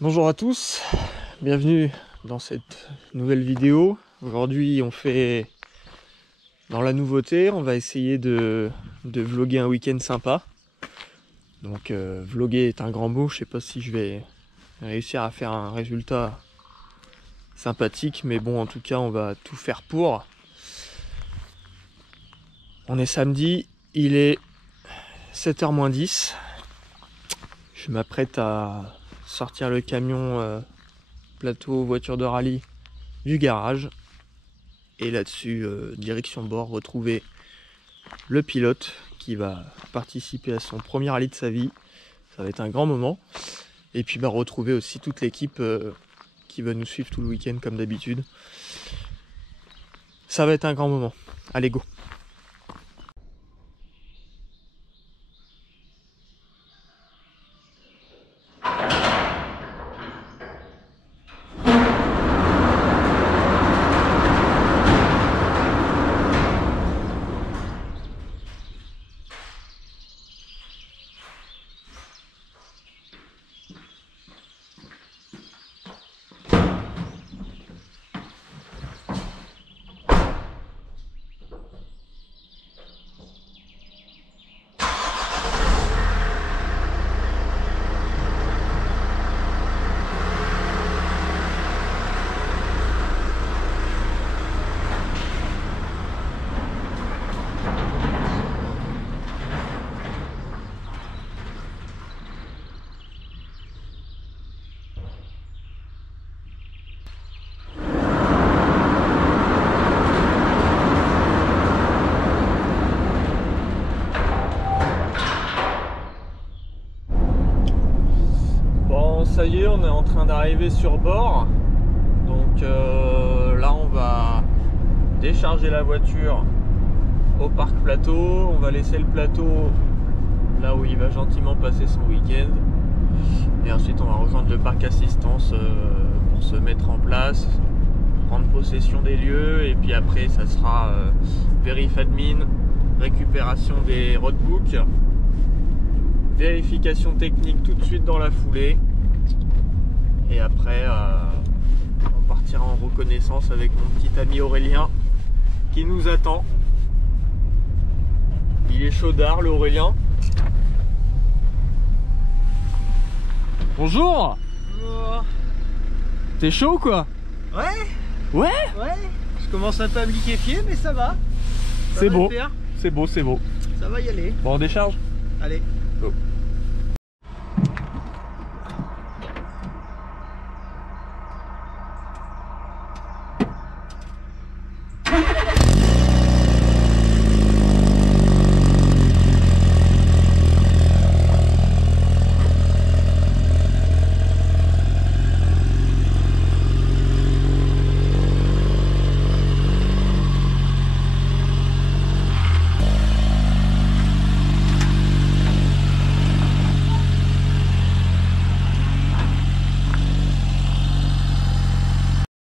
Bonjour à tous, bienvenue dans cette nouvelle vidéo. Aujourd'hui on fait dans la nouveauté, on va essayer de vlogger un week-end sympa. Donc vlogger est un grand mot, je sais pas si je vais réussir à faire un résultat sympathique, mais bon en tout cas on va tout faire pour. On est samedi, il est 7h moins 10. Je m'apprête à sortir le camion plateau voiture de rallye du garage. Et là-dessus, direction bord, retrouver le pilote qui va participer à son premier rallye de sa vie. Ça va être un grand moment. Et puis retrouver aussi toute l'équipe qui va nous suivre tout le week-end comme d'habitude. Ça va être un grand moment. Allez, go! Bon, ça y est, on est en train d'arriver sur bord. Donc là, on va décharger la voiture au parc plateau. On va laisser le plateau là où il va gentiment passer son week-end. Et ensuite, on va rejoindre le parc assistance pour se mettre en place, prendre possession des lieux. Et puis après, ça sera vérif admin, récupération des roadbooks, vérification technique tout de suite dans la foulée. Et après, on partira en reconnaissance avec mon petit ami Aurélien qui nous attend. Il est chaudard, le Aurélien. Bonjour! Bonjour. T'es chaud ou quoi? Ouais, Ouais? ouais. Je commence un peu à me liquéfier, mais ça va. C'est beau, Le faire. c'est beau, c'est beau. Ça va y aller. Bon, on décharge? Allez. Go.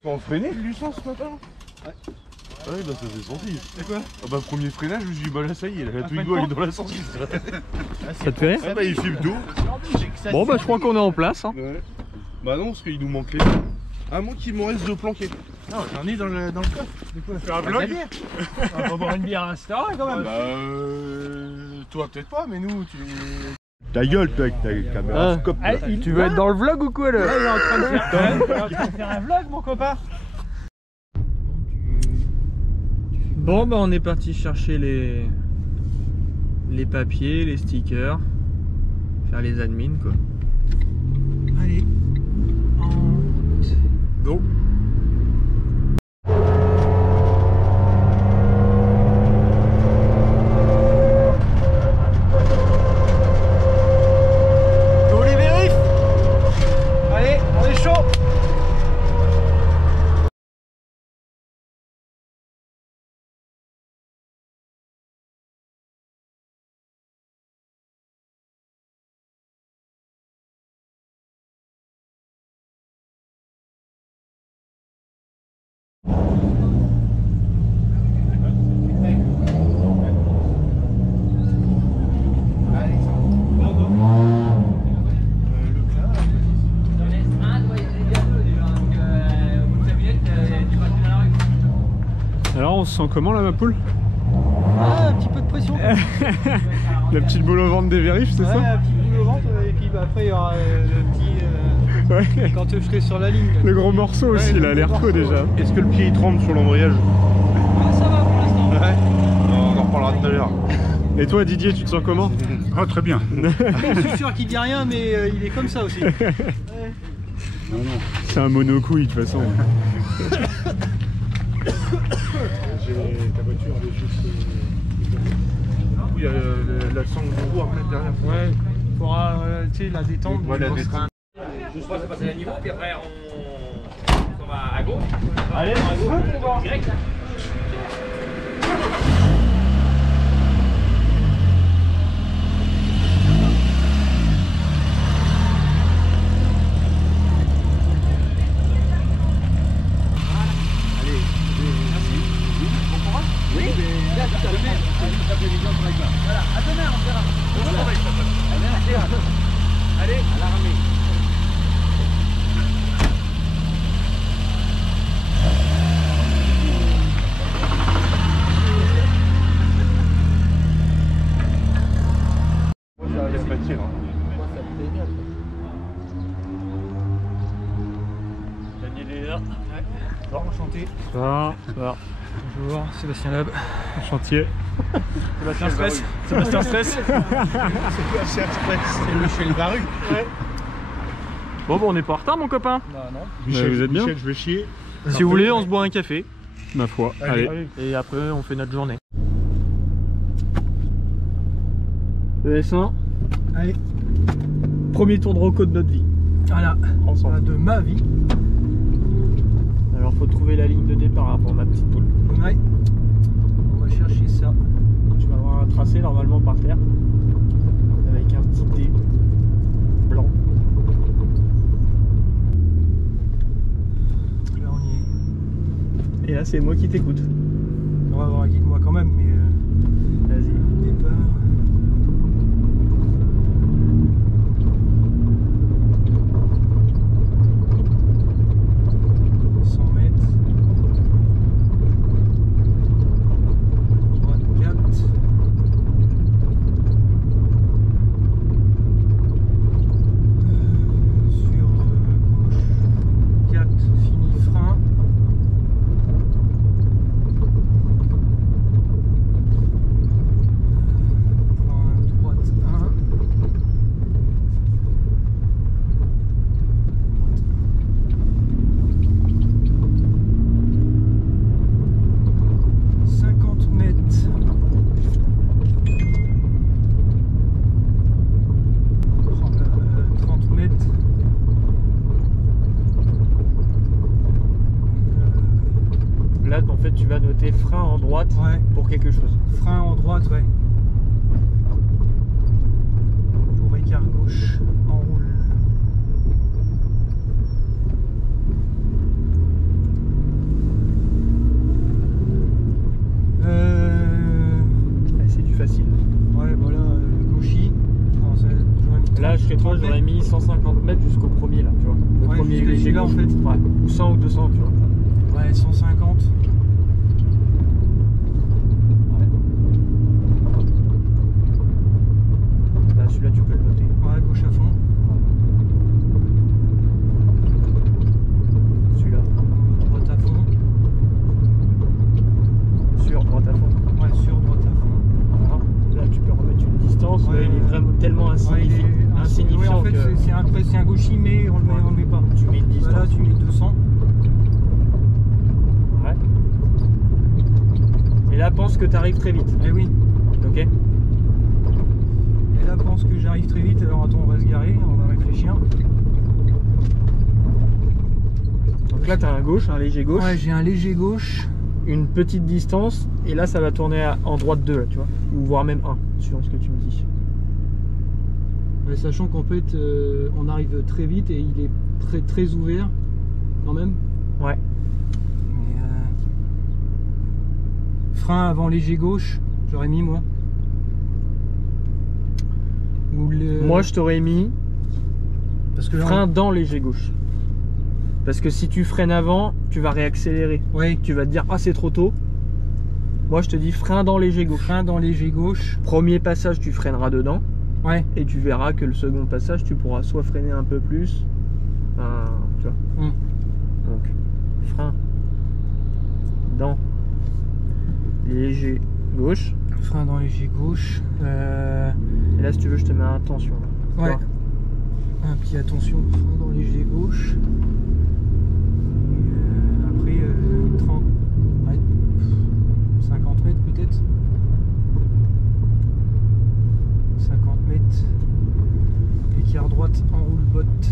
On freinait le licence ce matin? Ouais. Ouais, bah ça s'est senti. C'est quoi? Ah bah premier freinage, je me suis dit bah là ça y est, la Twingo elle est dans la sortie. Ça te fait rire? Ah bah il filme tout. Bon, bah je crois qu'on est en place. Hein. Ouais. Bah non, parce qu'il nous manque les... À moins qu'il m'en reste de planquer. Non, j'en ai dans le coffre. De quoi? Faire un vlog? On va boire une bière à l'instant quand même. Bah toi peut-être pas, mais nous tu... Ta gueule toi avec ta caméra scope là. Tu veux être dans le vlog ou quoi là? Il est en train de faire un vlog, mon copain. Bon, bah on est parti chercher les papiers, les stickers, faire les admins quoi. Allez. Go! Allez, on est chaud. on se sent comment là, ma poule? Ah, un petit peu de pression. La petite boule au ventre des vérifs, c'est ça? Un petit boule au ventre, et puis bah, après il y aura le petit. Ouais. Quand je serai sur la ligne. Le gros morceau aussi, il a l'air co déjà. Est-ce que le pied il tremble sur l'embrayage? Ah, ça va pour l'instant. On en reparlera tout à l'heure. Et toi Didier, tu te sens comment? Ah, très bien. Je suis sûr qu'il dit rien, mais il est comme ça aussi. C'est un monocouille de toute façon. Ta voiture elle est juste. Il y a la sangle de roue à mettre derrière. Ouais, il faudra la détendre. Ouais, la détendre. Je crois que ça passe à niveau, puis après on va à gauche. Allez, à gauche, direct. Voilà, à demain on verra. Voilà. Merci. Allez, à la ramée. Enchanté. Ça, Bonjour, Sébastien Lab. chantier. Sébastien Stress. Sébastien Stress. Sébastien Stress. Michel Baru. Bon, on n'est pas en retard, mon copain. Ouais, vous êtes bien? Michel, je vais chier. Si vous voulez, on se boit un café. Ma foi, allez. Et après, on fait notre journée. ES1. Allez, Premier tour de roco de notre vie. voilà. Ensemble. De ma vie. Alors, faut trouver la ligne de départ hein, pour ma petite poule. Ouais. On va chercher ça. Tu vas avoir un tracé normalement par terre. Avec un petit dé blanc. Là, on y est. Et là, c'est moi qui t'écoute. On va avoir guide-moi quand même, mais. Vas-y. Départ. Tu vas noter frein en droite pour quelque chose. Frein en droite, ouais. Pour écart gauche, enroule. C'est du facile. Ouais, voilà, gauchy. Là, je serais toi, j'aurais mis 150 mètres jusqu'au premier, là, tu vois. Le premier léger là, en fait. Ouais. Ou 100 ou 200, tu vois. Ouais, 150. Celui-là tu peux le noter. Ouais, gauche à fond. Celui-là. Droite à fond. Sur droite à fond. Ouais, sur droite à fond. Voilà. Là tu peux remettre une distance. Ouais, là il est vraiment tellement insignifiant, insignifiant en fait, que c'est un gauchy, mais on le met pas. tu mets une distance. Là tu mets 200. Ouais. Et là pense que tu arrives très vite. Eh oui. Ok. Et là pense que j'arrive très vite, alors attends, on va se garer, on va réfléchir. Donc là tu as un gauche, un léger gauche. Ouais, j'ai un léger gauche. Une petite distance et là ça va tourner en droite 2 là, tu vois, ou voire même 1 suivant ce que tu me dis. Ouais, sachant qu'en fait on arrive très vite et il est très ouvert quand même. Ouais. Mais, frein avant léger gauche, j'aurais mis moi. Ou le... Moi je t'aurais mis parce que là, frein dans léger gauche. Parce que si tu freines avant, tu vas réaccélérer. Ouais. Tu vas te dire ah c'est trop tôt. Moi je te dis frein dans léger gauche. Frein dans léger gauche. Premier passage tu freineras dedans. Ouais. Et tu verras que le second passage tu pourras soit freiner un peu plus. Tu vois. Donc frein dans léger gauche. Frein dans léger gauche. Et là si tu veux je te mets attention là. Ouais. Un petit attention, frein dans léger gauche. Après 30, ouais, 50 mètres peut-être. 50 mètres. Écart droite en roule-botte.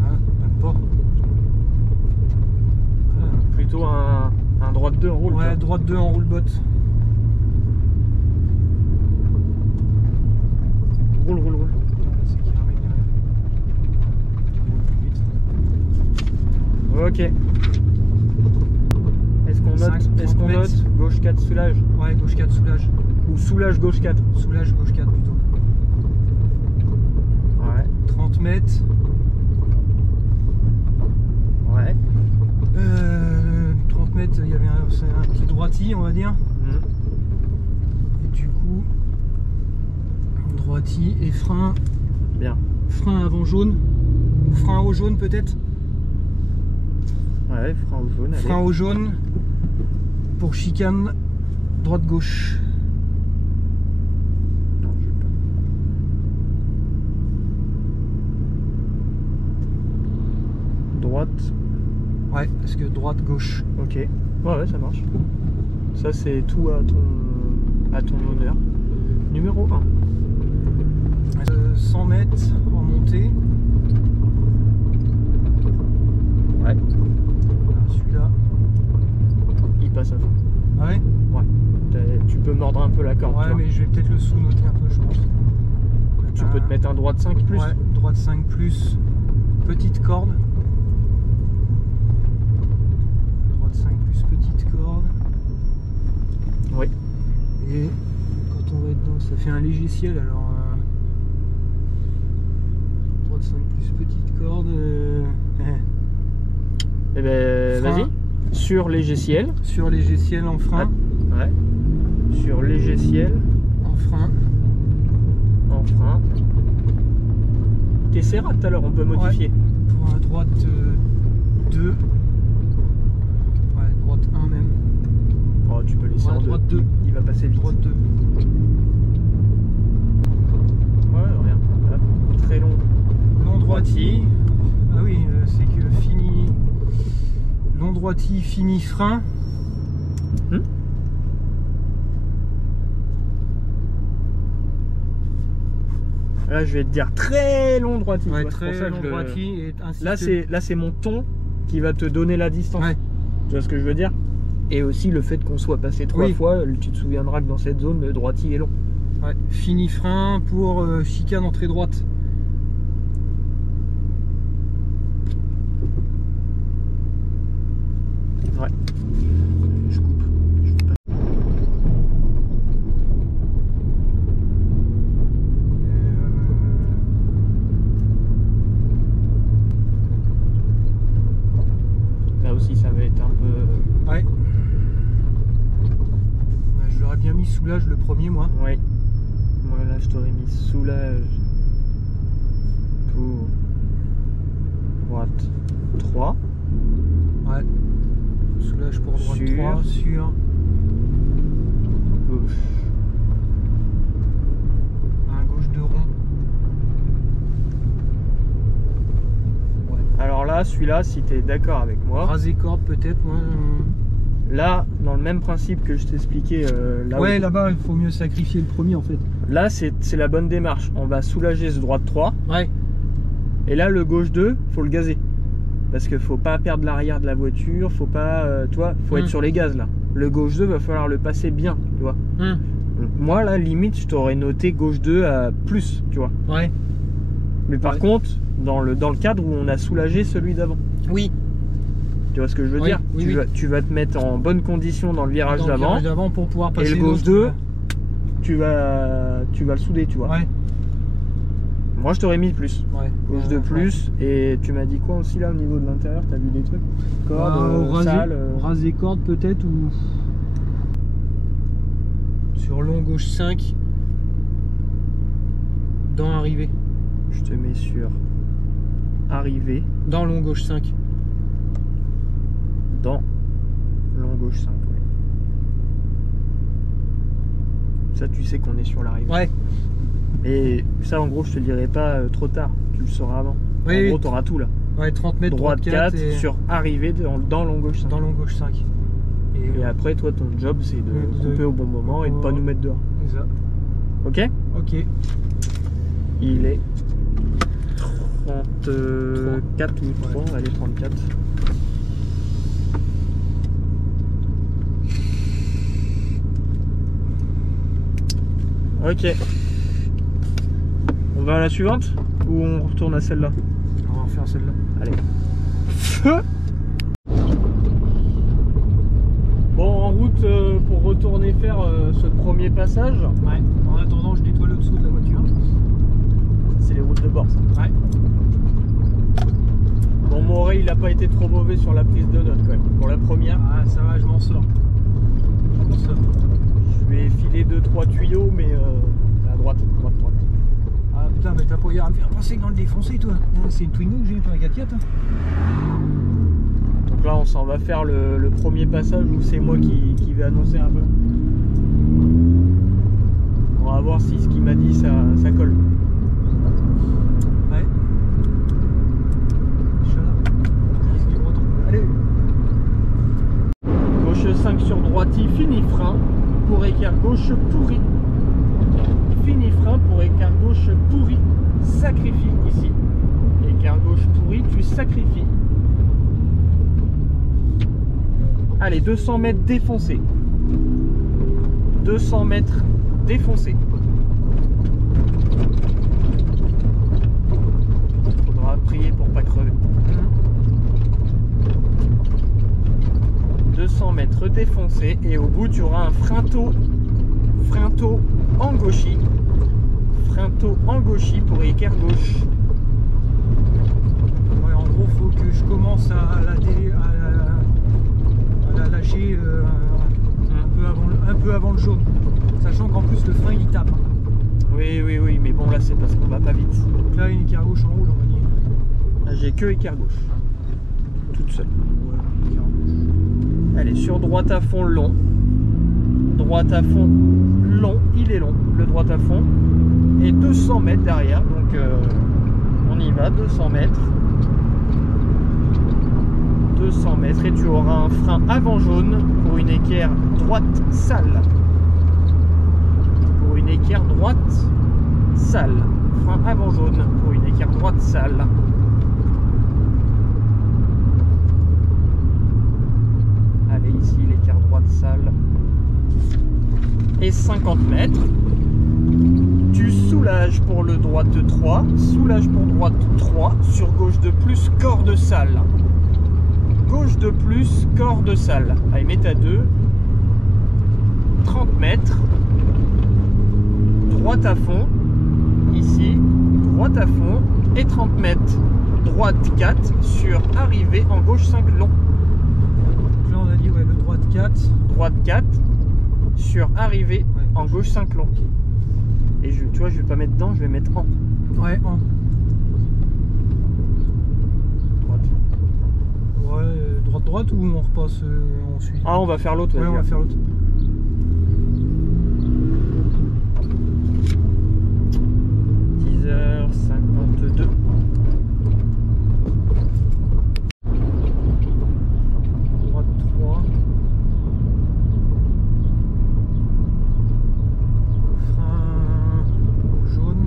Ah, même pas. Plutôt un droite 2 en roule. Ouais, droite 2 en roule-botte. Roule. C'est qui arrive derrière. Ok. Est-ce qu'on note gauche 4 soulage? Ouais, gauche 4 soulage. Ou soulage gauche 4? Soulage gauche 4 plutôt. Ouais. 30 mètres. Ouais. 30 mètres, il y avait un petit droiti, on va dire. Et du coup, droiti et frein. Bien. Frein avant jaune. Ou frein au jaune peut-être. Ouais, frein au jaune. Frein au jaune. Pour chicane droite-gauche. Non, je vais pas. Droite. Ouais, parce que droite-gauche. Ok. Ouais, ça marche. Ça, c'est tout à ton honneur. Numéro 1. 100 mètres en montée. Ouais. Alors, celui-là. Il passe à fond. Ah ouais. Tu peux mordre un peu la corde. Ouais, tu vois. mais je vais peut-être le sous-noter un peu, je pense. Tu peux te mettre un droite 5 plus. Ouais, droite 5 plus. Petite corde. Droite 5 plus petite corde. Oui. Et quand on va être dans, ça fait un léger ciel alors. Droite 5 plus petite corde. Eh ben, Frein. vas-y. Sur léger ciel. Sur léger ciel en frein. Ouais. Sur léger ciel. En frein. En frein. T'essaieras tout à l'heure, on peut modifier. Pour la droite 2. Ouais, droite 1 même. Oh, tu peux laisser Ouais, en deux. droite 2. Il va passer vite. Droite 2. Ouais, regarde. Hop, très long. Long droiti. Ah oui, c'est que fini. Long droiti, fini frein. Là, je vais te dire très long droiti. Ouais, tu vois, c'est très pour ça que long je le- droiti. Et ainsi Là, c'est mon ton qui va te donner la distance. Ouais. Tu vois ce que je veux dire? Et aussi le fait qu'on soit passé 3 Oui. fois, tu te souviendras que dans cette zone, le droiti est long. Ouais, fini frein pour chicane entrée droite. Ouais. Je coupe. Je fais pas. Là aussi, ça va être un peu. Ouais. Bah, je l'aurais bien mis soulage le premier, moi. Ouais. Moi, là, je t'aurais mis soulage pour droite 3. Ouais. Soulage pour droite Sur. 3 sur Gauche. un gauche de rond. Alors là, celui-là, si tu es d'accord avec moi, Raser corde peut-être, moi. là, dans le même principe que je t'expliquais là, Ouais, là-bas, il faut mieux sacrifier le premier en fait. là c'est la bonne démarche. On va soulager ce droite 3. Ouais. Et là, le gauche 2, faut le gazer. Parce qu'il faut pas perdre l'arrière de la voiture, faut pas, faut être sur les gaz là. Le gauche 2, va falloir le passer bien, tu vois. Donc, moi, là, limite, je t'aurais noté gauche 2 à plus, tu vois. Ouais. Mais par Ouais. contre, dans le cadre où on a soulagé celui d'avant. Oui. Tu vois ce que je veux Oui, dire? oui, oui. Tu vas te mettre en bonne condition dans le virage Dans le d'avant. virage d'avant pour pouvoir passer. Et le gauche l'autre. 2, tu vas le souder, tu vois. Ouais. Moi je t'aurais mis plus. Ouais. Gauche de plus. Et tu m'as dit quoi aussi là au niveau de l'intérieur? T'as vu des trucs? Corde, salle. Raser corde peut-être ou. Sur long gauche 5. Dans arrivée. Je te mets sur arrivée. Dans long gauche 5. Dans long gauche 5, ouais. Ça tu sais qu'on est sur l'arrivée. Ouais. Mais ça en gros je te le dirai pas trop tard, tu le sauras avant. Oui, en gros t'auras tout là. Ouais, 30 mètres, Droite 4 et... sur arrivée dans long gauche 5. Dans long gauche 5. Et après toi ton job c'est de couper au bon moment et de pas nous mettre dehors. C'est ça. Ok? Ok. Il est 34 microns, allez 34. Ok. On va à la suivante ou on retourne à celle-là? On va refaire celle-là. Allez. Feu! Bon, en route pour retourner faire ce premier passage. Ouais. En attendant, je nettoie le dessous de la voiture. C'est les routes de bord, ça. Ouais. Bon, mon oreille, il n'a pas été trop mauvais sur la prise de notes quand même. Pour la première. Ah, ça va, je m'en sors. Je vais filer 2-3 tuyaux, mais à droite. Ah putain, mais t'as pas à me faire penser que dans le défoncé, toi. C'est une Twingo que j'ai, toi, un 4x4. Donc là, on s'en va faire le premier passage où c'est moi qui vais annoncer un peu. On va voir si ce qu'il m'a dit, ça colle. Ouais. Allez. Gauche 5 sur droiti, fini frein pour écart gauche pourri. Fini frein pour écart gauche pourri. Sacrifie ici. Écart gauche pourri, tu sacrifies. Allez, 200 mètres défoncé. 200 mètres défoncé. Faudra prier pour pas crever. 200 mètres défoncé et au bout tu auras un frinto en gauchis. Frinto en gauchis pour équerre gauche. Ouais, en gros, faut que je commence à la lâcher un peu avant le jaune. Sachant qu'en plus le frein il tape. Oui, mais bon là c'est parce qu'on va pas vite. Donc là, une équerre gauche en roule, on va dire. Là j'ai que équerre gauche. Toute seule. Allez, sur droite à fond long. Droite à fond long, il est long, le droite à fond. Et 200 mètres derrière, donc on y va, 200 mètres. 200 mètres et tu auras un frein avant jaune pour une équerre droite sale. Pour une équerre droite sale. Frein avant jaune pour une équerre droite sale. Allez, ici l'équerre droite sale. Et 50 mètres. Tu soulages pour le droite 3. Soulage pour droite 3. Sur gauche de plus, corde sale. Gauche de plus, corde sale. Allez, mets ta 2. 30 mètres. Droite à fond. Ici. Droite à fond. Et 30 mètres. Droite 4 sur arrivée en gauche 5 long. Là, on a dit ouais, le droite 4. Droite 4 sur arrivée Ouais, en gauche 5 long. Et tu vois, je vais pas mettre dedans, je vais mettre en. Ouais, en. Droite. Ouais, droite ou on repasse, on suit. Ah, on va faire l'autre. Ouais, vas-y, on va faire l'autre. 10h52. Droite 3. Frein jaune.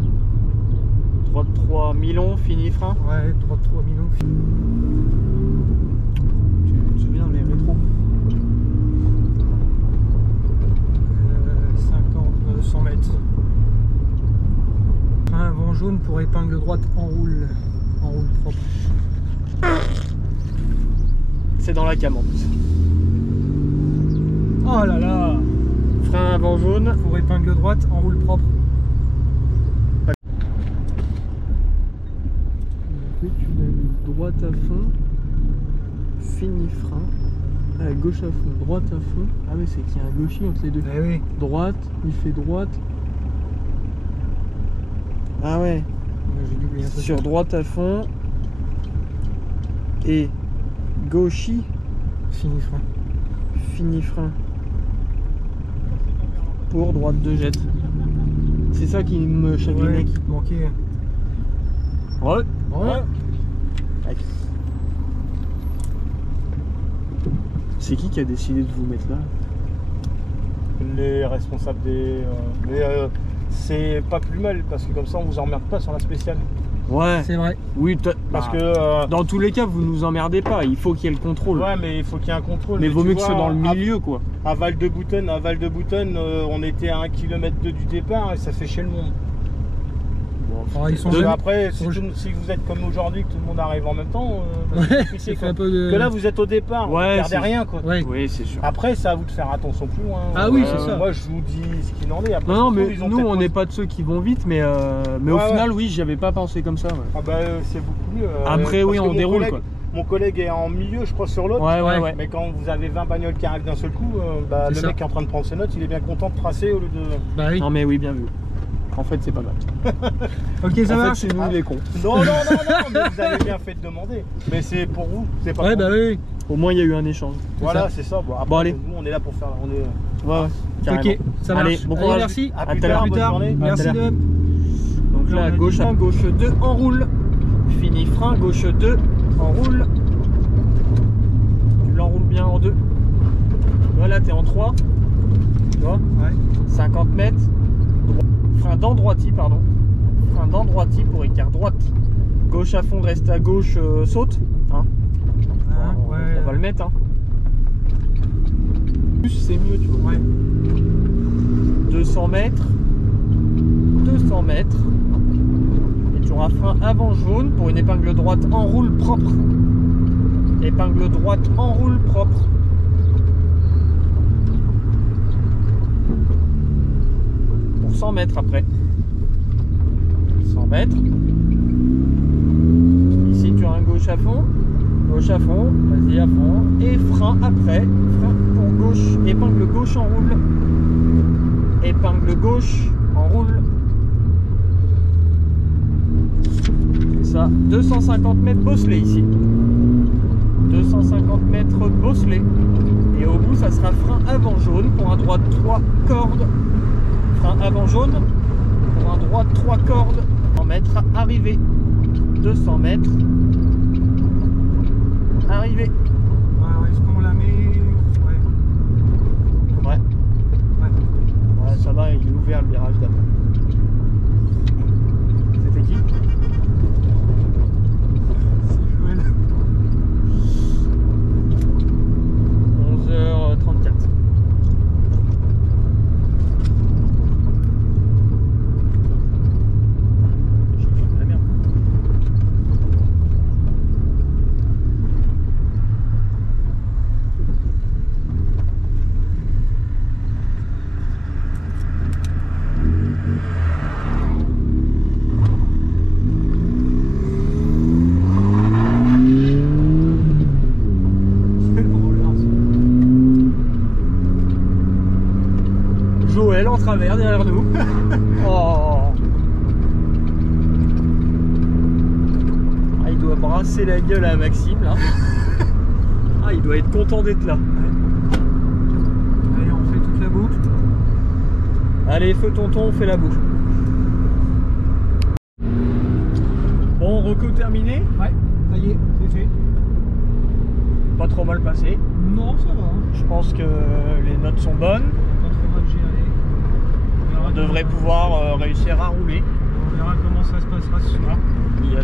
Droite 3, mi-long, fini frein. Ouais, droite 3 minutes. Tu te souviens les rétros? 100 mètres. Frein avant jaune pour épingle droite en roule propre. C'est dans la cam en plus. Oh là là, Frein avant jaune. pour épingle droite en roule propre. droite à fond, fini frein, gauche à fond, droite à fond. Ah oui, c'est qu'il y a un gauchis entre les deux. Eh oui. Droite, il fait droite. Ah ouais, J'ai dû oublier un peu sur ça. droite à fond et gauchis, Fini frein. fini frein pour droite de jet. C'est ça qui me chagrinait. Ouais, qui te manquait. Ouais. Ouais. Tac. C'est qui a décidé de vous mettre là? Les responsables des. Mais c'est pas plus mal parce que comme ça on vous emmerde pas sur la spéciale. Ouais. C'est vrai. Oui, Parce bah, que. dans tous les cas, vous nous emmerdez pas. Il faut qu'il y ait le contrôle. Ouais, mais il faut qu'il y ait un contrôle. mais vaut tu mieux que ce vois, soit dans le milieu, quoi. À Val-de-Boutonne, on était à 1,2 km du départ et ça fait chier le monde. Alors, ils sont Parce que jeunes. après, Faut- si vous êtes comme aujourd'hui, que tout le monde arrive en même temps, bah, Ouais, c'est ça compliqué, fait quoi. un peu de... Que là, vous êtes au départ, vous Ouais, perdez c'est- rien, quoi. Ouais. Oui, c'est sûr. Après, c'est à vous de faire attention plus loin. Ah oui, c'est ça. Moi, je vous dis ce qu'il en est. Après, Non, non, ça se trouve, mais ils ont nous, peut-être on posé- n'est pas de ceux qui vont vite, mais au Ouais, final, oui, j'y avais pas pensé comme ça. Ouais. Ah bah, c'est beaucoup mieux. Après, oui, parce que on mon déroule, collègue- quoi. Mon collègue est en milieu, je crois, sur l'autre. Ouais. Mais quand vous avez 20 bagnoles qui arrivent d'un seul coup, bah, C'est le ça. mec qui est en train de prendre ses notes, il est bien content de tracer au lieu de. Bah oui. Non, mais oui, bien vu. En fait, c'est pas mal. Ok, ça en marche. fait, c'est nous Ah. les cons. Non, mais vous avez bien fait de demander. Mais c'est pour vous, c'est pas Ouais, pour bah nous. oui. Au moins, il y a eu un échange. Voilà, c'est ça. Bon, après, Bon, allez. nous, on est là pour faire. On est... Ouais, carrément. Ok, ça marche. Allez, bon courage. merci. À À plus tout à tard, l'heure. bonne journée. À tout Merci à de... Donc là, gauche 1, gauche 2, enroule. Fini frein, gauche 2, enroule. Tu l'enroules bien en 2. Voilà, t'es en 3. Tu vois, Ouais. 50 mètres. Frein d'endroiti, pardon. Frein d'endroiti pour écart droite. Gauche à fond, reste à gauche, saute. Hein. Hein, on, ouais. on va le mettre. Hein. Plus c'est mieux, tu vois. Ouais. 200 mètres. 200 mètres. Et tu auras frein avant jaune pour une épingle droite enroule propre. Épingle droite enroule propre. Pour 100 mètres après. 100 mètres. Ici tu as un gauche à fond. Gauche à fond. Vas-y à fond. Et frein après. Frein pour gauche. Épingle gauche enroule. Épingle gauche enroule. C'est ça. 250 mètres bosselé ici. 250 mètres bosselé. Et au bout, ça sera frein avant jaune pour un droite 3 cordes. Frein avant jaune pour un droite 3 cordes. 100 mètres arrivée. 200 mètres. Arrivée. Ouais, est-ce qu'on la met... Ouais. Ouais. Ouais. Ouais, ça va, il est ouvert le virage d'après. C'était qui? C'est Joël. 11h34. J'ai fait de la merde. Joël en travers derrière nous. Oh. Ah, il doit brasser la gueule à Maxime là. Ah, il doit être content d'être là. Allez, on fait toute la boucle. Allez, feu tonton, on fait la boucle. Bon, reco terminé. Ouais, ça y est, c'est fait. Pas trop mal passé. Non, ça va. Je pense que les notes sont bonnes. Pas trop mal géré. On devrait pouvoir réussir à rouler. On verra comment ça se passera ce soir. Il y a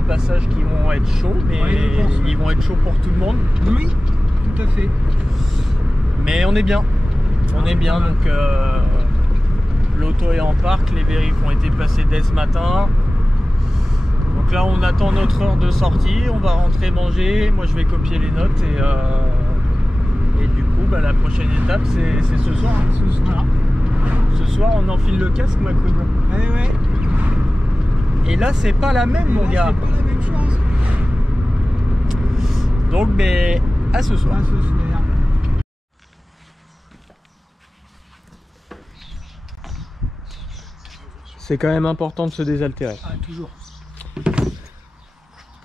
2-3 passages qui vont être chauds, mais Ouais, je pense, ouais. ils vont être chauds pour tout le monde. Oui, tout à fait. Mais on est bien. On est bien, donc l'auto est en parc, les vérifs ont été passés dès ce matin. Donc là on attend notre heure de sortie, on va rentrer manger, moi je vais copier les notes et du coup bah, la prochaine étape c'est ce soir. Ce soir. Ce soir on enfile le casque ma couille. Ouais, ouais. Et là c'est pas la même Et mon là, gars. c'est pas la même chose. Donc, mais à ce soir. À ce soir. C'est quand même important de se désaltérer. Ah, toujours.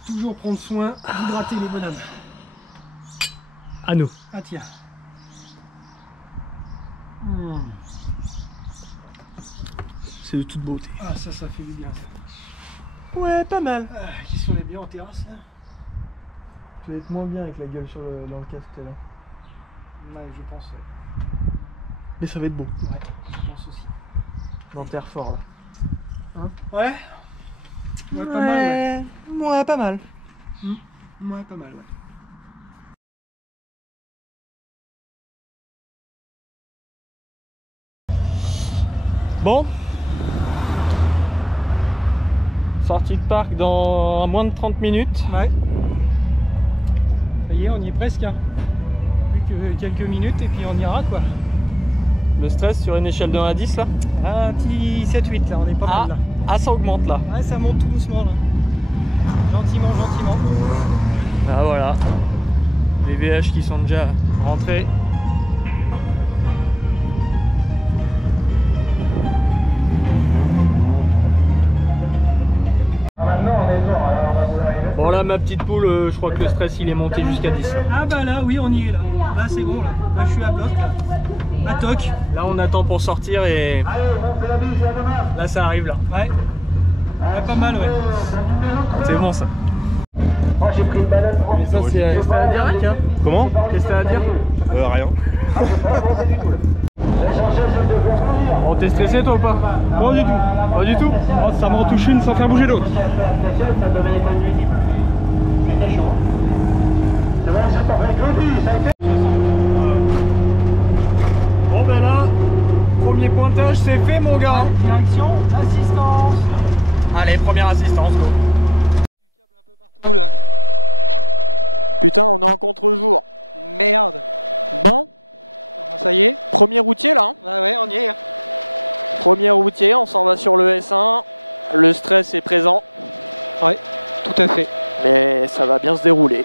Toujours prendre soin d'hydrater les bonhommes. À nous. Ah tiens. C'est de toute beauté. Ah ça fait du bien ça. Ouais, pas mal. Ah, qu'est-ce qu'on est bien en terrasse là. Tu vas être moins bien avec la gueule dans le casque là. Ouais, je pense. Mais ça va être beau. Ouais, je pense aussi. Dans terre fort là. Hein ouais. Ouais, pas mal, ouais. Ouais, pas mal. Ouais, pas mal, ouais. Bon. Sortie de parc dans moins de 30 minutes. Ouais. Ça y est, on y est presque. Hein. Plus que quelques minutes et puis on ira quoi. Le stress sur une échelle de 1 à 10 là. Un petit 7-8 là, on est pas mal là. Ah, ça augmente là. Ouais, ça monte tout doucement là. Gentiment, gentiment. Ah voilà. Les VH qui sont déjà rentrés. Bon là ma petite poule, je crois que le stress il est monté jusqu'à 10. Ah bah là, oui, on y est là. Là c'est bon là. Là je suis à bloc là. À toc. Là on attend pour sortir et là ça arrive là. Ouais. Ouais, pas mal ouais. C'est bon ça. Mais ça c'est qu'est-ce que t'as à dire mec hein? Comment? Qu'est-ce que t'as à dire? Rien. Bon t'es stressé toi ou pas? Pas du tout. Pas du tout? Oh, ça m'en touche une sans faire bouger l'autre. Bon ben là, premier pointage c'est fait mon gars. Direction, assistance. Allez, première assistance go. Putain on est en contre-jour. Merde. Bon, Ça y est. premier routier là hein. Ouais ouais, on y est. Premier routier, on s'en va sur le S1. Le stress est présent. Ouais, tout à fait. Mais ça va bien se dérouler.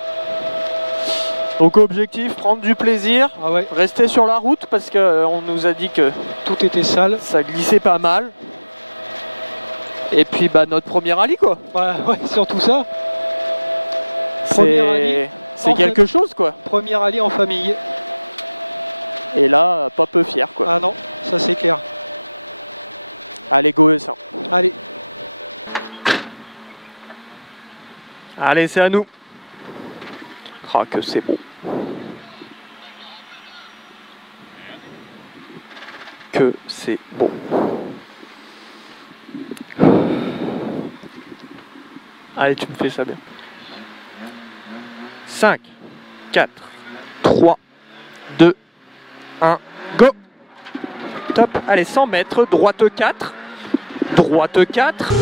Donc objectif, prendre du plaisir, Ah ouais, rester sur la route parce qu'on nous a dit que tout était sale. ça glissait pas mal. Et puis bah notre premier rallye quoi. Ouais, surtout ça. Premier rallye, C'est en quelque chose quoi. Premier rallye en famille. Et là, pas peu fier quoi. Ah non, ça c'est clair. Allez go S1. Allez. Allez c'est à nous. Ah que c'est beau. Que c'est beau. Allez, tu me fais ça bien. 5, 4, 3, 2, 1, go. Top. Allez, 100 mètres, droite 4. Droite 4.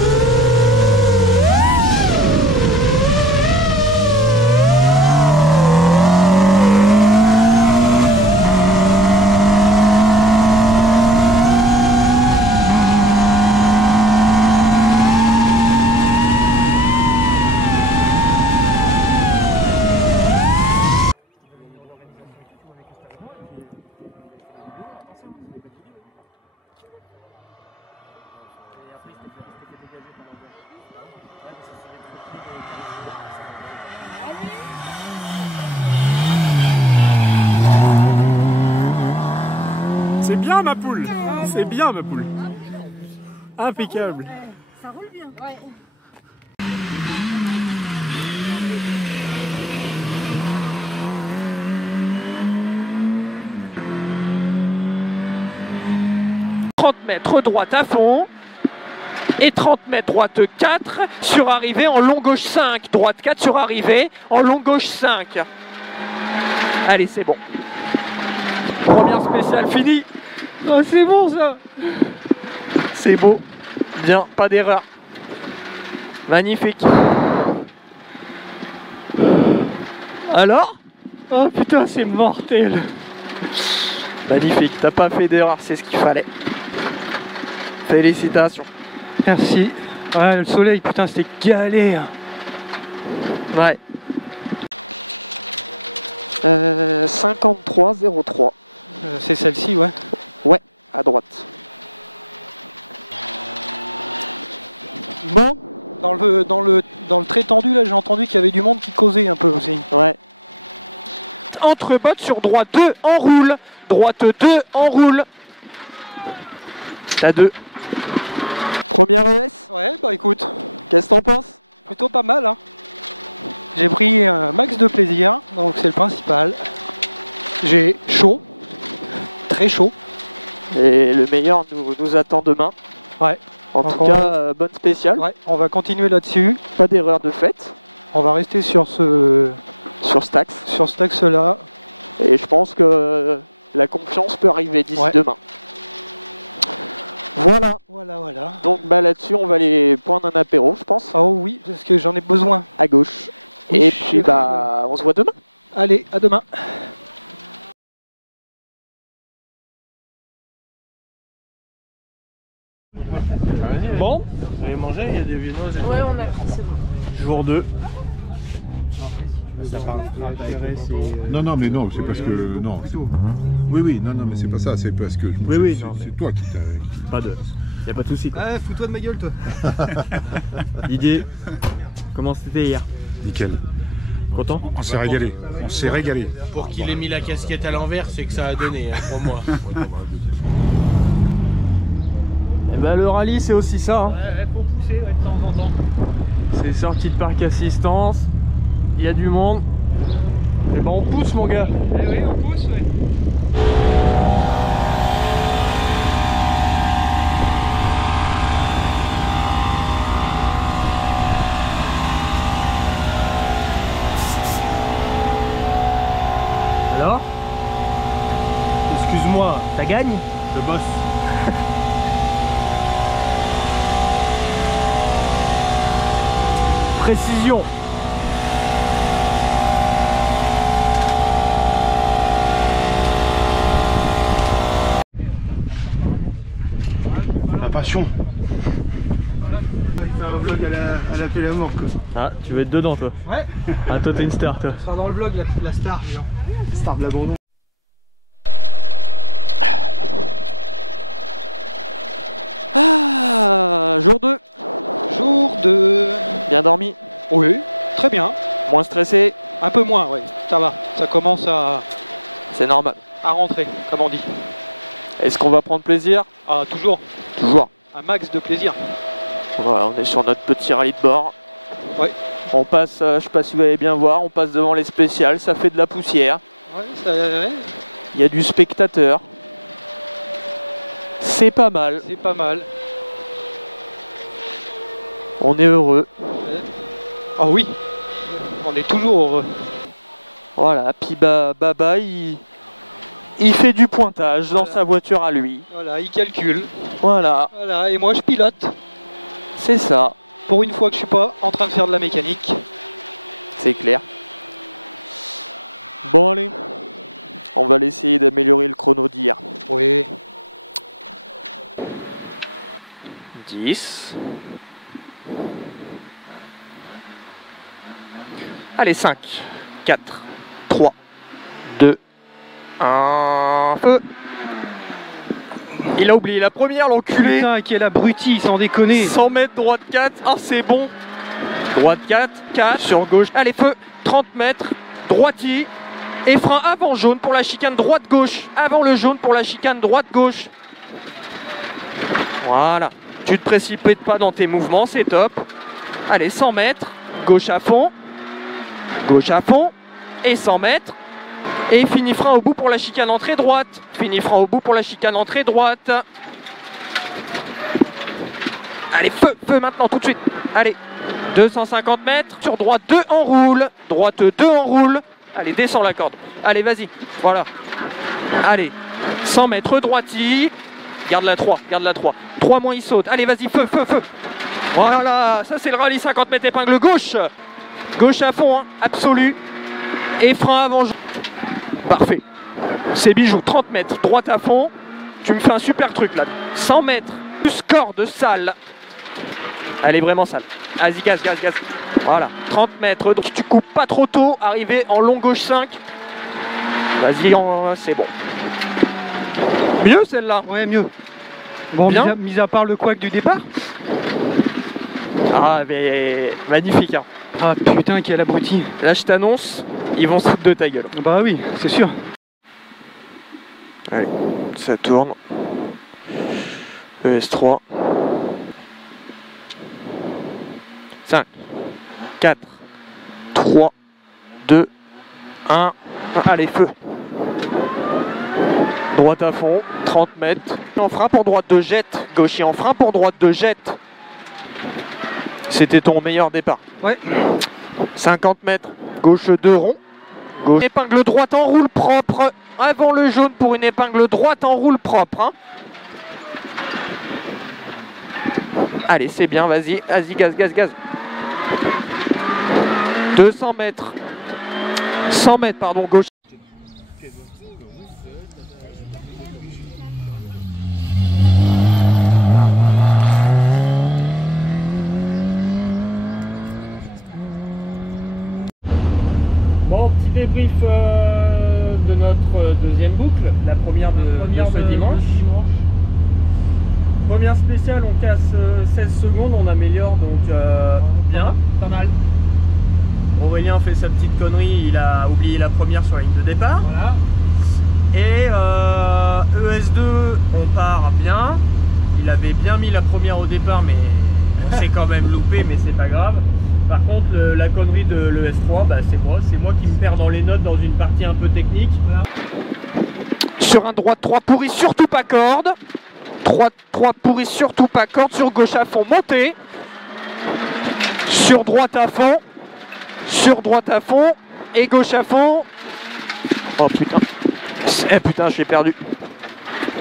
C'est bien ma poule. C'est bien ma poule. Impeccable. Ça roule bien. Ouais. Mètres droite à fond et 30 mètres droite 4 sur arrivée en long gauche 5, droite 4 sur arrivée en long gauche 5. Allez c'est bon, première spéciale finie. Oh, c'est bon ça, c'est beau, bien, pas d'erreur, magnifique. Alors, oh putain c'est mortel, magnifique, t'as pas fait d'erreur, c'est ce qu'il fallait. Félicitations. Merci. Ouais, le soleil, putain, c'était galère. Ouais. 5303. C'est celle-ci, ouais. Ouais, à droite. Bon. Dans le très tendu, là, j'ai entendu qu'il y avait du monde qui causait un peu aussi. Ouais. Entre bottes sur droite 2, enroule. Droite 2, enroule. T'as 2. Première ES. Ouais, bah écoute, Qu'est-ce que t'en penses? plutôt pas mal, hein. J'ai pris un max de plaisir, donc c'est le principal. J'ai chaud, très chaud. Et le meilleur nous attend demain. Ouais. En Donc tout on cas, bonne spéciale. Ouais, on va continuer là-dessus. Pas d'erreur de fait On va rester sur sur Stax. cet axe-là. Et je pense que la confiance peut arriver d'ici Ouais. demain. Voilà. Voilà. Donc bah, là-dessus, on va aller prendre un apéro, je pense, Oh oui, parce que j'en ai besoin. à gauche. Oui, Et puis chef. bah, on se voit demain. Allez, à demain. Bon, Vous avez mangé, il y a des viennoises. Ouais, on a pris, c'est bon. jour 2. Non, mais non, c'est parce que. Non. Oui, non, mais c'est pas ça, c'est parce que. Oui, c'est- non, mais- C'est toi qui t'as. Pas de. Y a pas de souci quoi. Ouais, fous-toi de ma gueule, toi. Didier, comment c'était hier? Nickel. Content? On s'est régalé. On s'est régalé. Pour qu'il ait mis la casquette à l'envers, c'est que ça a donné, hein, pour moi. Et bah, le rallye, c'est aussi ça. Hein. Ouais, faut pousser de temps en temps. C'est sorti de parc assistance. Il y a du monde. Et ben on pousse mon gars. Eh oui, on pousse, ouais. Alors? Excuse-moi, Ça gagne? je bosse. Précision. La passion. Faire un vlog à la pelle à mort, quoi. Ah, tu veux être dedans toi? Ouais. Ah, toi t'es une star toi. Ce sera dans le vlog, la star, genre. Star de l'abandon. Ah, jour 2. Jour 2. Bien dormi? Oui, très bien. Moins stressé? Un peu moins, oui. Ça va. Ça commence à C'est normal. rentrer, comme on dit. Est-ce qu'on va prendre plaisir? Ah, toujours. Toujours. Un max de plaisir. Voilà, on est sur notre petit rallye de bord. Ouais. On passe, je sais pas si vous allez bien voir, on passe devant les spéciales, ça fait de la poussière. Ouais, ça, ouais, Il y a du spectateur. C'est pas mal, c'est pas mal. on est heureux. Ah oui. On est toujours heureux. Voilà, puis Baba, il fait du pointage dans sa voiture à lui. Voilà, il calcule. Voilà, Voilà, et moi je pilote. c'est ça, Pour une fois que je suis pas en train de faire de la mécanique. c'est clair. Bon allez, on va essayer d'améliorer le chrono d'hier. Oui. 10. Allez, 5, 4, 3, 2, 1, feu. Il a oublié la première, l'enculé. Putain, quel abruti, sans déconner. 100 mètres, droite 4, ah c'est bon. Droite 4, 4, sur gauche. Allez, feu, 30 mètres, droitier. Et frein avant jaune pour la chicane droite-gauche. Avant le jaune pour la chicane droite-gauche. Voilà. Tu te précipites pas dans tes mouvements, c'est top. Allez, 100 mètres, gauche à fond. Gauche à fond. Et 100 mètres. Et fini frein au bout pour la chicane entrée droite. Fini frein au bout pour la chicane entrée droite. Allez, feu maintenant, tout de suite. Allez, 250 mètres. Sur droite 2, enroule. Droite 2, enroule. Allez, descends la corde. Allez, vas-y. Voilà. Allez, 100 mètres droiti. Garde la 3, garde la 3. 3 moins, il saute. Allez, vas-y, feu. Voilà, ça c'est le rallye 50 mètres épingle gauche. Gauche à fond, hein, absolu. Et frein avant. Parfait. C'est bijou, 30 mètres, droite à fond. Tu me fais un super truc là. 100 mètres, plus corde sale. Elle est vraiment sale. Vas-y, gaz. Voilà, 30 mètres. Donc tu coupes pas trop tôt. Arrivé en long gauche 5. Vas-y, c'est bon. Mieux celle-là. Ouais, mieux. Bon, Bien. mis à part le couac du départ. Ah, mais magnifique. Hein. Ah putain, quel abruti. Là, je t'annonce, ils vont se foutre de ta gueule. Bah oui, c'est sûr. Allez, ça tourne. ES3. 5, 4, 3, 2, 1. Allez, feu. Droite à fond, 30 mètres. En frein pour droite de jet. Gaucher en frein pour droite de jet. C'était ton meilleur départ. Ouais. 50 mètres. Gauche 2 rond. Gauche. Épingle droite en roule propre. Avant le jaune pour une épingle droite en roule propre. Hein. Allez, c'est bien, vas-y, gaz, gaz, gaz. 200 mètres. 100 mètres, pardon, gauche. Bon, petit débrief de notre deuxième boucle, la première de ce dimanche. Première spéciale, on casse 16 secondes, on améliore donc bien, pas mal. Aurélien fait sa petite connerie, il a oublié la première sur la ligne de départ. Voilà. Et ES2, on part bien. Il avait bien mis la première au départ, mais on s'est quand même loupé, mais c'est pas grave. Par contre, la connerie de l'ES3, bah, c'est moi qui me perds dans les notes dans une partie un peu technique. Voilà. Sur un droite 3 pourri, surtout pas corde. 3 pourri, surtout pas corde. Sur gauche à fond, montée. Sur droite à fond. Sur droite à fond. Et gauche à fond. Oh putain. Eh putain, j'ai perdu.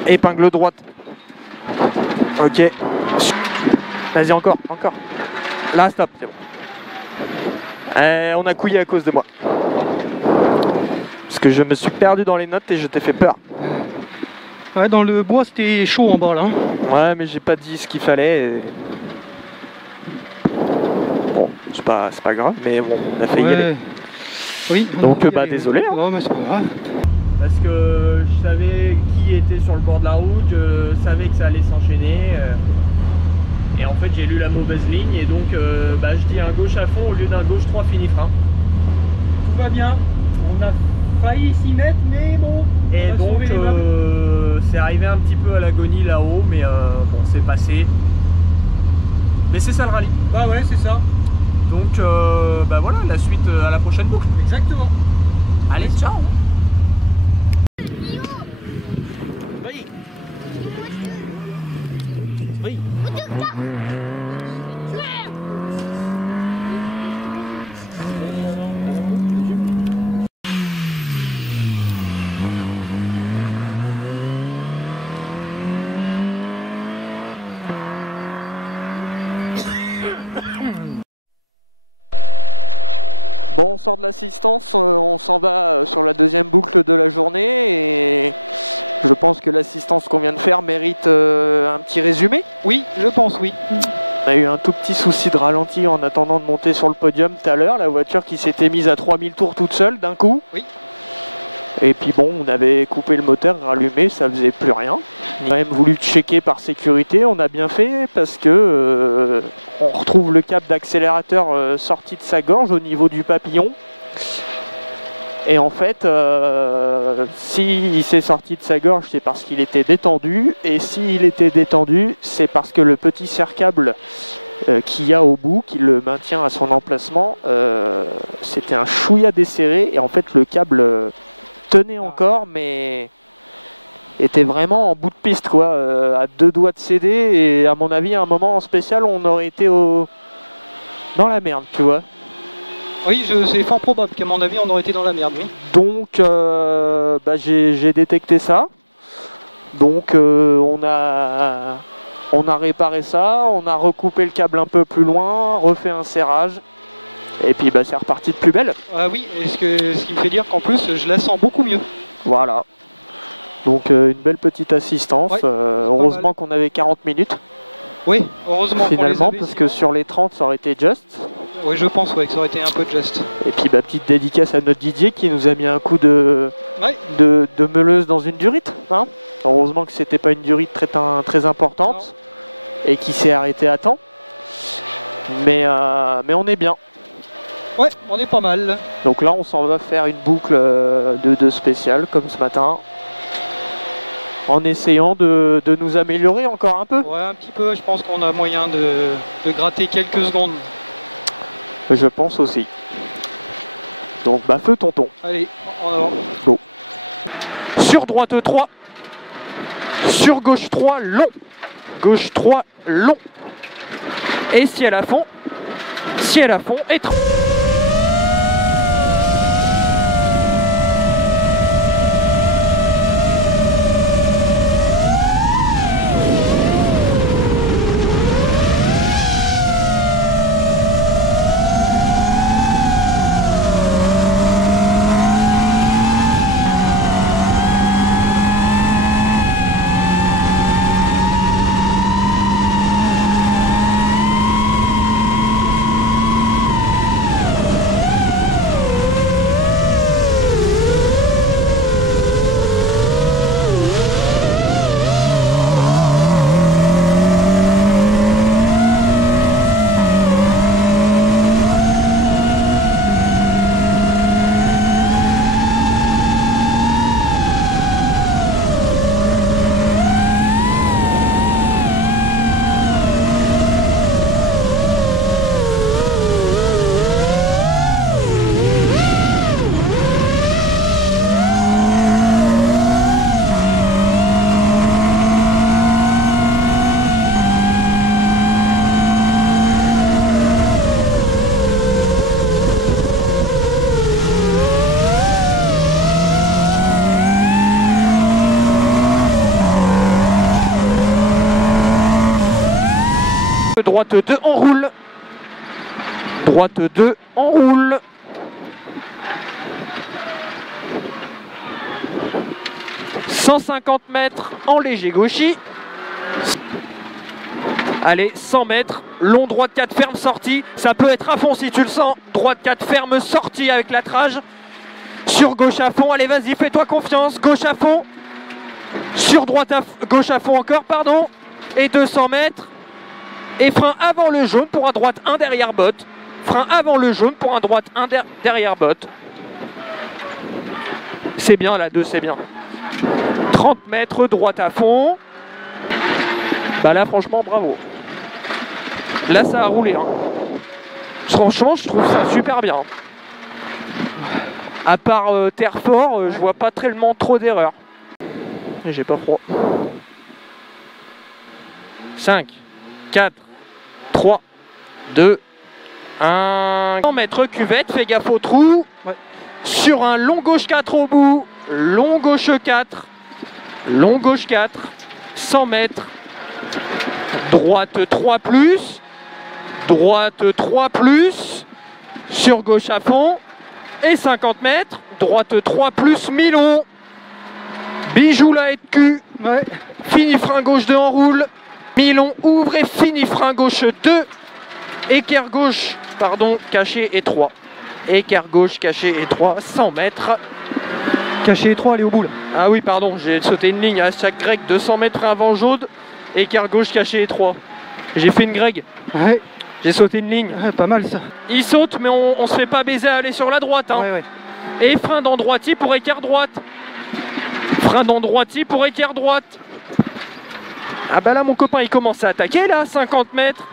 Épingle droite. Ok. Vas-y, encore, encore. Là, stop, c'est bon. On a couillé à cause de moi. Parce que je me suis perdu dans les notes et je t'ai fait peur. Ouais, dans le bois, c'était chaud en bas, là. Ouais, mais j'ai pas dit ce qu'il fallait. Et... Bon, c'est pas grave, mais bon, on a failli y aller. Oui. Donc, bah, désolé. Hein. Non, mais c'est pas grave. Parce que je savais qui était sur le bord de la route, je savais que ça allait s'enchaîner. Et en fait, j'ai lu la mauvaise ligne et donc bah, je dis un gauche à fond au lieu d'un gauche 3 fini frein. Tout va bien, on a failli s'y mettre, mais bon. Et donc, c'est arrivé un petit peu à l'agonie là-haut, mais bon, c'est passé. Mais c'est ça le rallye. Bah ouais, c'est ça. Donc, bah voilà, la suite à la prochaine boucle. Exactement. Allez, ciao. Oui. Oui. Bon, on sort de l'assistance, on s'en va sur la deuxième boucle de la journée et je pense que l'assistance qu'on vient de faire mérite un petit résumé. Oui, je pense, oui. On a eu un tout petit souci de ralenti en attendant de monter sur le podium tout à l'heure, la voiture qui s'était mise à 3000 tours toute seule d'un coup. Oui. Et puis bon, on avait coupé le moteur, rallumé, ça faisait plus rien. On a quand même voulu checker par sécurité, on a bien fait parce que on retrouve le câble d'accélérateur sorti de sa gorge au niveau du papillon. Et en fait, s'il s'est sorti de sa gorge, c'est parce qu'il était détendu. Et s'il était détendu, c'est parce que le petit serre-câble qu'il y a au bout, qui le maintient à son emplacement, c'était un chouïa desserré. Et en fait, le câble tenait encore, mais était vraiment en bout de piste, quoi, à deux doigts de céder. Et à mon avis, à un moment en spécial, on aurait été dans la merde, tu vois. Oui, c'est fort probable qu'à mon avis, on aurait été dans la merde, oui. Donc, bah, j'ai détecté ça. Donc, on a réparé ça, on a recoupé le câble un peu plus loin, refait un serrage. Et puis, bah, c'est reparti de plus belle. Ah oui, et ce qui me fait dire qu'en plus, je la sens beaucoup mieux. Voilà. Donc, une belle petite assistance. Ouais, heureusement qu'on avait 40 minutes. Oui, heureusement. Finalement, parce que sur les 30, ça aurait été juste. Oui, je pense que ça aurait été un peu de geste. Et puis bah, petite dédicace à notre Didier qui nous a mis un coup de meuleuse dans une durite. Hein. Heureusement que c'était pas une durite très importante et qui s'est arrêtée à temps. Mais on est bien. Ouais, on est pas mal. Donc là, on s'en va faire une boucle de spécial comme ce matin. En essayant de nous améliorer encore un peu. Ouais, un petit peu. Je pense qu'on a moyen de gratter quelques secondes. Je pense aussi. Donc, bah, feu tonton. Allez, en avant. Go. Sur droite 3. Sur gauche 3, long. Gauche 3, long. Et ciel à fond. Ciel à fond et 30. Droite 2, on roule. Droite 2, on roule. « 150 mètres en léger gauchis. Allez, 100 mètres, long droite 4 ferme sortie. Ça peut être à fond si tu le sens. Droite 4 ferme sortie avec l'attrage. Sur gauche à fond, allez vas-y, fais-toi confiance. Gauche à fond. Sur droite gauche à fond encore, pardon. Et 200 mètres. Et frein avant le jaune pour un droite 1 derrière botte. Frein avant le jaune pour un droite 1 derrière botte. C'est bien, la 2, c'est bien. 30 mètres, droite à fond. Bah là, franchement, bravo. Là, ça a roulé. Hein. Franchement, je trouve ça super bien. À part terre fort, je vois pas tellement trop d'erreurs. Et j'ai pas froid. 5, 4, 3, 2, 1. 100 mètres cuvette, fais gaffe au trou. Ouais. Sur un long gauche 4 au bout. Long gauche 4. Long gauche 4. 100 mètres. Droite 3 plus. Droite 3 plus. Sur gauche à fond. Et 50 mètres. Droite 3 plus, mi-long. Bijou la haie de cul. Ouais. Fini frein gauche 2 en roule. Mi-long ouvre et fini frein gauche 2. Équerre gauche, pardon, caché et 3. Équerre gauche, caché et 3. 100 mètres. Caché et 3, allez au bout là. Ah oui, pardon, j'ai sauté une ligne à chaque grec. 200 mètres avant jaune. Équerre gauche, caché et 3. J'ai fait une greg. Ouais. J'ai sauté une ligne. Ouais, pas mal ça. Il saute, mais on se fait pas baiser à aller sur la droite. Hein. Ouais, ouais. Et frein dans droitier pour équerre droite. Frein dans droitier pour équerre droite. Ah bah là, mon copain, il commence à attaquer là, 50 mètres.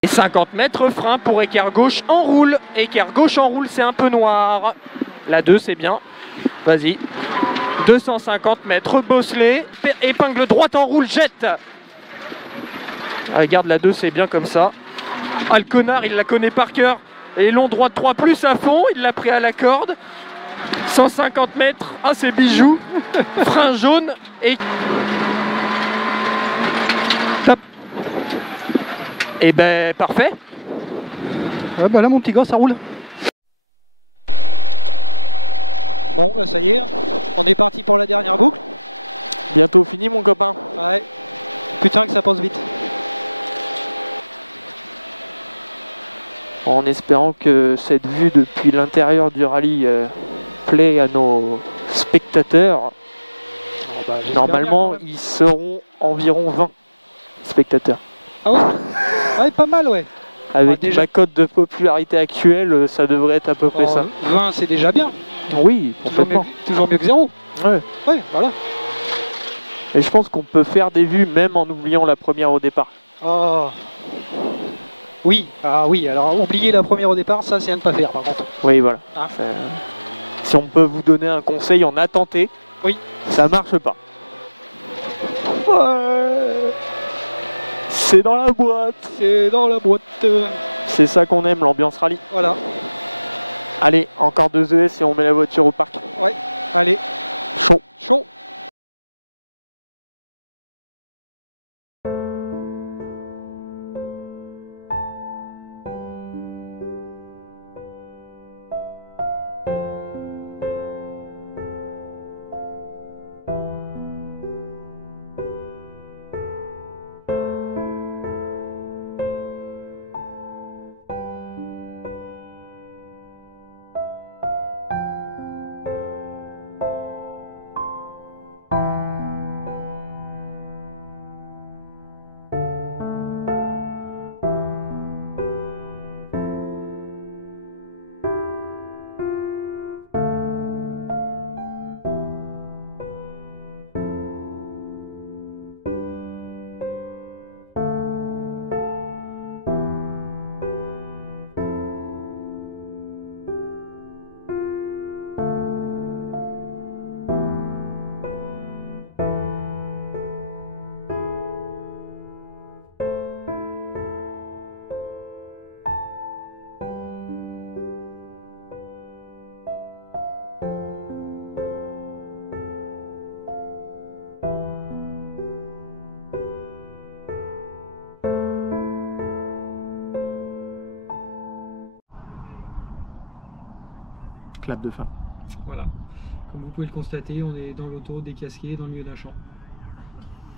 Et 50 mètres, frein pour équerre gauche en roule. Équerre gauche en roule, c'est un peu noir. La 2, c'est bien. Vas-y. 250 mètres, bosselet. Épingle droite en roule, jette. Regarde, la 2, c'est bien comme ça. Ah, le connard, il la connaît par cœur. Et long droit de 3 plus à fond, il l'a pris à la corde. 150 mètres, ah c'est bijou. Frein jaune et... Top. Et ben parfait. Ouais, bah là mon petit gars ça roule. Bon bah ça y est, on est parti pour la dernière boucle. Bientôt fini mon copain. Ouais. Putain que ça passe vite. En espérant que cette vue depuis l'intérieur du rallye plaît à nos spectateurs. Oh, bah, Normalement, bien, ils seront environ 20 spectateurs. ah ouais. Ouais, pas mal ouais. Avec déjà... ma cote de popularité actuelle, ça devrait être à peu près ça. 20 c'est déjà bien. Oui, complètement. Toujours mieux que 0. Ouais. Ouais, voilà. Et je pense qu'on peut faire des vues même en oubliant la première au départ. Oh. Oui, ah oui, alors oublier la première au départ, ça c'est à ne pas faire par contre. Oui, voilà. Ah. Si on peut vous donner un conseil, on a tenté. Oui. Ça marche pas. Ouais. C'est dans la boîte. C'est dans la boîte. C'est ça qu'on aime, l'ambiance rallye. Voilà. Allez, encore 2 ES et on met la voiture au parc. Ouais, allez. Chaud. Chaud. Clap de fin. Voilà. Comme vous pouvez le constater, on est dans l'auto, décasqué, dans le milieu d'un champ.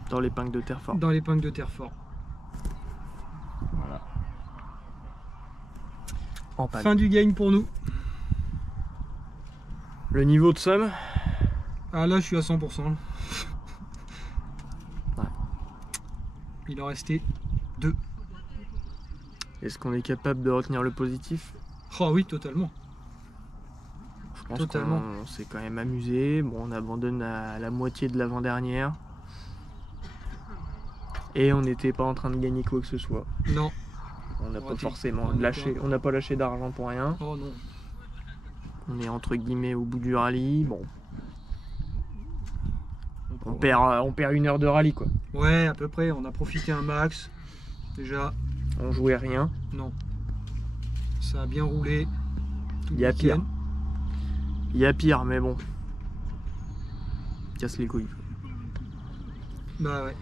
Dans l'épingle de terre fort. Dans l'épingle de terre fort. Voilà. En panne. Fin du game pour nous. Le niveau de somme. Ah là je suis à 100%. Ouais. Il en restait 2. Est-ce qu'on est capable de retenir le positif? Oh oui, totalement. Je pense qu'on s'est quand même amusé. Bon, on abandonne à la moitié de l'avant-dernière. Et on n'était pas en train de gagner quoi que ce soit. Non. On n'a pas forcément lâché. On n'a pas lâché d'argent pour rien. Oh non. On est entre guillemets au bout du rallye. Bon. On perd 1 heure de rallye quoi. Ouais, à peu près. On a profité un max. Déjà. On jouait rien. Non. Ça a bien roulé. Il y a pire. Il y a pire, mais bon. Casse les couilles. Bah ouais.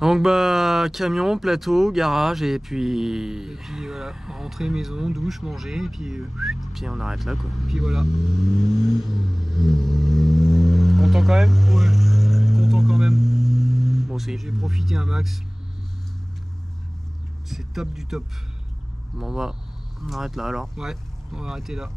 Donc bah camion, plateau, garage et puis voilà, rentrer maison, douche, manger et puis on arrête là quoi. Puis voilà. Content quand même? Ouais, content quand même. Moi aussi. J'ai profité un max. C'est top du top. Bon bah on arrête là alors. Ouais, on va arrêter là.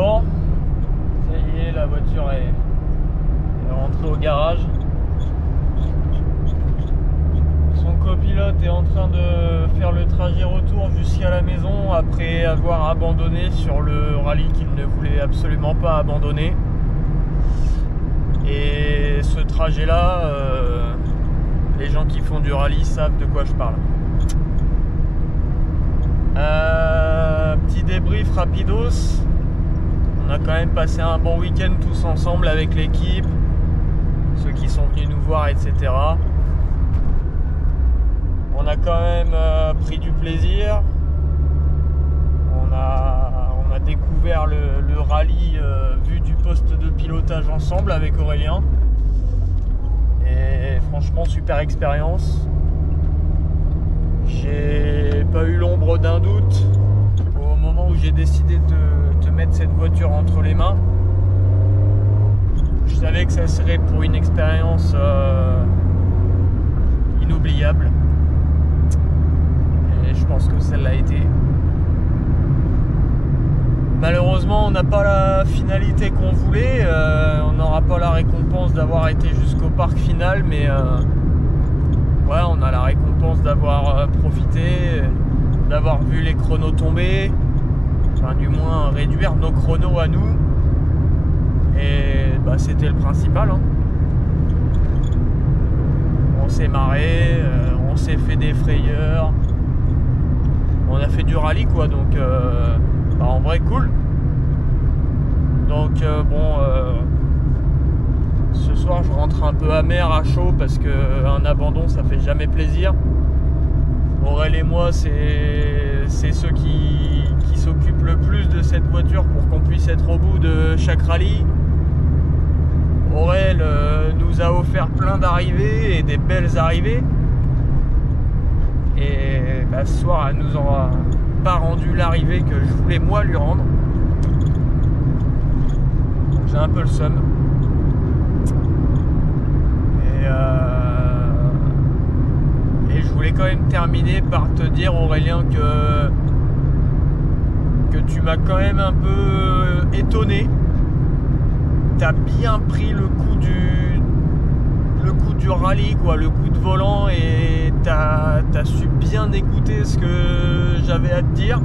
Bon, ça y est, la voiture est rentrée au garage. Son copilote est en train de faire le trajet retour jusqu'à la maison après avoir abandonné sur le rallye qu'il ne voulait absolument pas abandonner. Et ce trajet là, les gens qui font du rallye savent de quoi je parle. Petit débrief rapidos. On a quand même passé un bon week-end tous ensemble avec l'équipe, ceux qui sont venus nous voir, etc. On a quand même pris du plaisir. On a découvert le rallye vu du poste de pilotage ensemble avec Aurélien. Et franchement, super expérience. J'ai pas eu l'ombre d'un doute au moment où j'ai décidé de te mettre cette voiture entre les mains. Je savais que ça serait pour une expérience inoubliable. Et je pense que celle-là a été. Malheureusement, on n'a pas la finalité qu'on voulait. On n'aura pas la récompense d'avoir été jusqu'au parc final, mais ouais, on a la récompense d'avoir profité, d'avoir vu les chronos tomber, enfin du moins réduire nos chronos à nous. Et bah, c'était le principal. Hein. On s'est marré, on s'est fait des frayeurs, on a fait du rallye quoi, donc bah, en vrai cool. Donc ce soir je rentre un peu amer à chaud parce qu'un abandon ça fait jamais plaisir. Aurel et moi c'est ceux qui s'occupent le plus de cette voiture pour qu'on puisse être au bout de chaque rallye. Aurel nous a offert plein d'arrivées et des belles arrivées. Et bah, ce soir elle nous aura pas rendu l'arrivée que je voulais moi lui rendre. J'ai un peu le seum. Et je voulais quand même terminer par te dire Aurélien que tu m'as quand même un peu étonné. T'as bien pris le coup du rallye quoi, le coup de volant, et t'as su bien écouter ce que j'avais à te dire.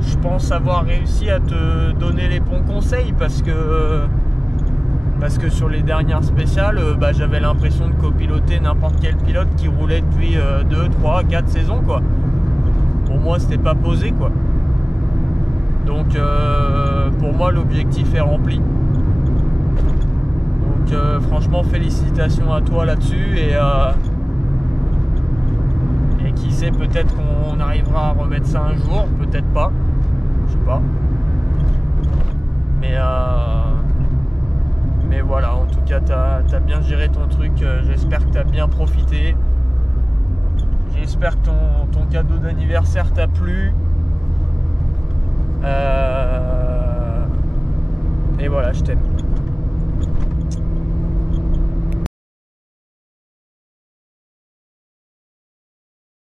Je pense avoir réussi à te donner les bons conseils parce que sur les dernières spéciales, bah, j'avais l'impression de copiloter n'importe quel pilote qui roulait depuis 2, 3, 4 saisons quoi. Pour moi c'était pas posé quoi. Donc pour moi l'objectif est rempli. Donc franchement félicitations à toi là-dessus, et qui sait, peut-être qu'on arrivera à remettre ça un jour, peut-être pas, je sais pas. Mais voilà, en tout cas t'as bien géré ton truc, j'espère que t'as bien profité. J'espère que ton cadeau d'anniversaire t'a plu. Et voilà, je t'aime.